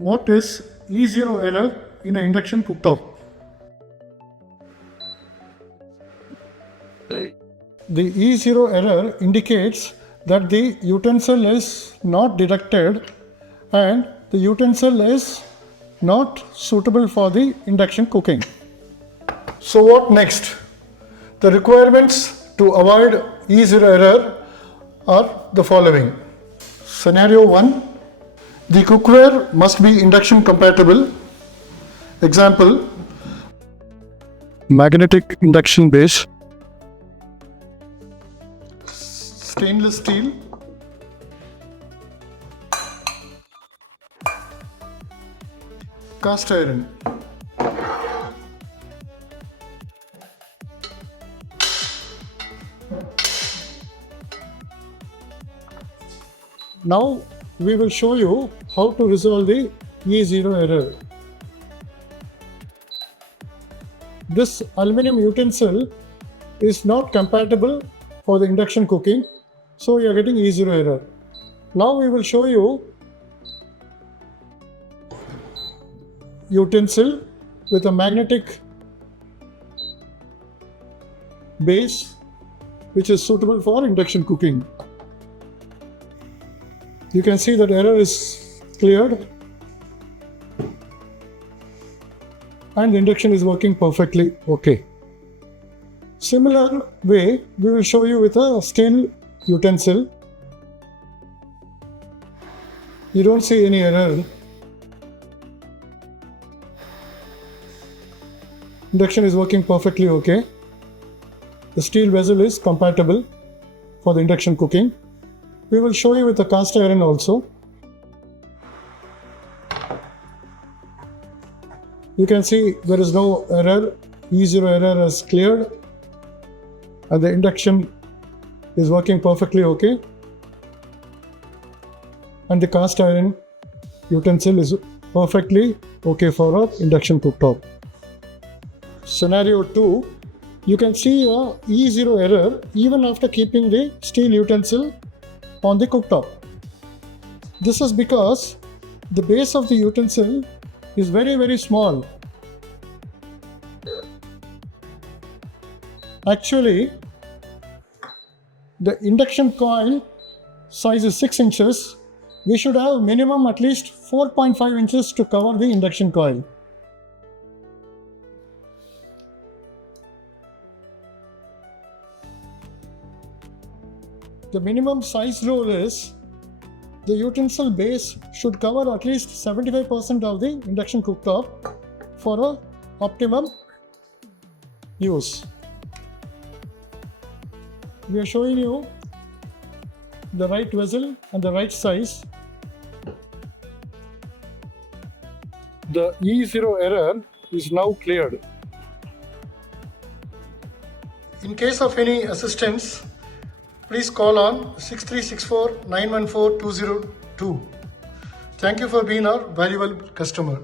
what is E0 error in an induction cooktop? The E0 error indicates that the utensil is not detected and the utensil is not suitable for the induction cooking. So what next? The requirements to avoid E0 error are the following. Scenario 1. The cookware must be induction compatible. Example, magnetic induction base, stainless steel, cast iron. Now we will show you how to resolve the E0 error. This aluminum utensil is not compatible for the induction cooking, so you are getting E0 error. Now we will show you utensil with a magnetic base which is suitable for induction cooking. You can see that error is cleared and the induction is working perfectly okay. Similar way, we will show you with a stainless utensil. You don't see any error. Induction is working perfectly okay. The steel vessel is compatible for the induction cooking. We will show you with the cast iron also. You can see there is no error. E0 error is cleared and the induction is working perfectly okay. And the cast iron utensil is perfectly okay for our induction cooktop. Scenario 2. You can see a E0 error even after keeping the steel utensil on the cooktop. This is because the base of the utensil is very small. Actually, the induction coil size is 6 inches. We should have minimum at least 4.5 inches to cover the induction coil. The minimum size rule is the utensil base should cover at least 75% of the induction cooktop for an optimum use. We are showing you the right vessel and the right size. The E0 error is now cleared. In case of any assistance, please call on 6364 914 202. Thank you for being our valuable customer.